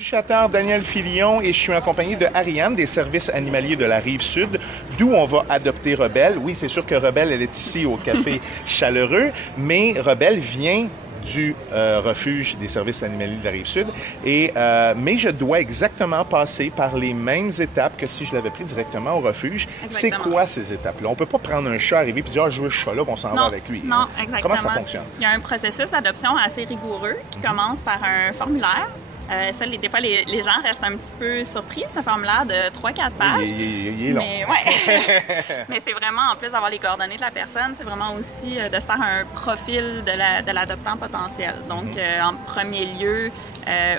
Éducateur Daniel Filion et je suis en compagnie de Ariane des services animaliers de la Rive-Sud, d'où on va adopter Rebelle. Oui, c'est sûr que Rebelle, elle est ici au Café Chaleureux, mais Rebelle vient du refuge des services animaliers de la Rive-Sud. Mais je dois exactement passer par les mêmes étapes que si je l'avais pris directement au refuge. C'est quoi ces étapes-là? On peut pas prendre un chat, arriver et dire « Ah, je veux ce chat-là, on s'en va avec lui. » Non, exactement. Comment ça fonctionne? Il y a un processus d'adoption assez rigoureux qui commence par un formulaire. Ça, des fois, les gens restent un petit peu surpris. C'est un formulaire de 3-4 pages. Il est long. Mais, ouais. Mais c'est vraiment, en plus d'avoir les coordonnées de la personne, c'est vraiment aussi de se faire un profil de l'adoptant potentiel. Donc, en premier lieu,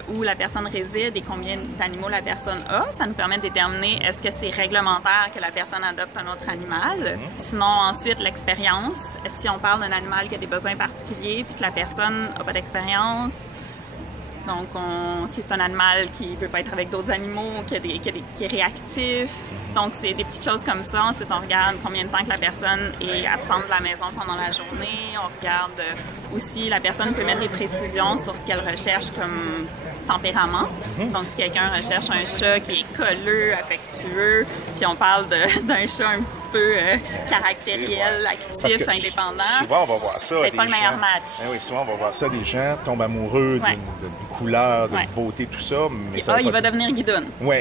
où la personne réside et combien d'animaux la personne a. Ça nous permet de déterminer est-ce que c'est réglementaire que la personne adopte un autre animal. Sinon, ensuite, l'expérience. Si on parle d'un animal qui a des besoins particuliers puis que la personne n'a pas d'expérience, donc, si c'est un animal qui ne veut pas être avec d'autres animaux, qui est réactif. Donc, c'est des petites choses comme ça. Ensuite, on regarde combien de temps que la personne est absente de la maison pendant la journée. On regarde aussi, la personne peut mettre des précisions sur ce qu'elle recherche comme tempérament. Donc, si quelqu'un recherche un chat qui est colleux, affectueux, puis on parle d'un chat un petit peu caractériel, actif, indépendant. Souvent, on va voir ça. C'est pas le meilleur match. Oui, souvent, on va voir ça. Des gens tombent amoureux d'une couleur, d'une beauté, tout ça. Mais puis, il va devenir guidoune. Oui,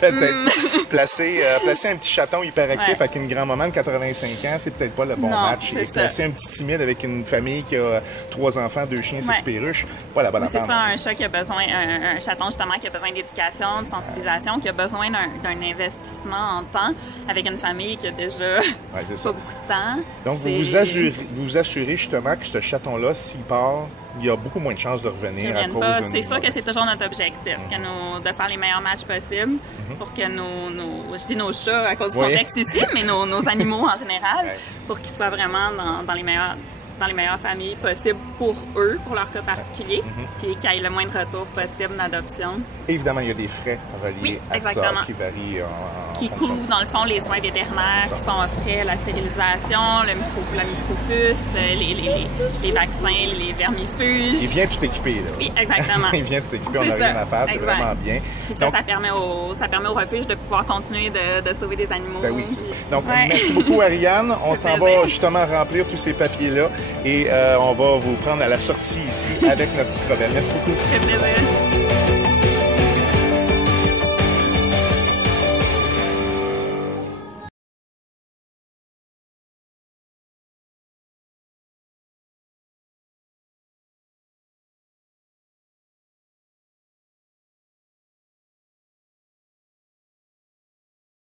peut-être. Placer un petit chaton hyperactif avec une grand-maman de 85 ans, c'est peut-être pas le bon match. Et placer un petit timide avec une famille qui a 3 enfants, 2 chiens, 6 perruches, pas la bonne affaire. C'est ça, un chat qui a besoin, un chaton justement qui a besoin d'éducation, de sensibilisation, qui a besoin d'un investissement en temps avec une famille qui a déjà pas beaucoup de temps. Donc, vous vous assurez justement que ce chaton-là, s'il part, il y a beaucoup moins de chances de revenir à cause de... C'est sûr que c'est toujours notre objectif, de faire les meilleurs matchs possibles pour que je dis nos chats à cause du contexte ici, mais nos animaux en général, pour qu'ils soient vraiment dans les meilleures familles possibles pour eux, pour leur cas particulier, puis qu'il y ait le moins de retour possible d'adoption. Évidemment, il y a des frais reliés à ça qui varient qui couvrent, dans le fond, les soins vétérinaires qui sont offrés, la stérilisation, la micropuce, les vaccins, les vermifuges. Il vient tout équipé, là. Oui, exactement. Il vient tout équipé, on n'a rien à faire, c'est vraiment bien. Puis ça permet au refuge de pouvoir continuer de sauver des animaux. Ben oui, c'est ça. Donc, merci beaucoup, Ariane. On s'en va justement remplir tous ces papiers-là et on va vous prendre à la sortie ici avec notre petite Rebelle. Merci beaucoup. Ça fait plaisir.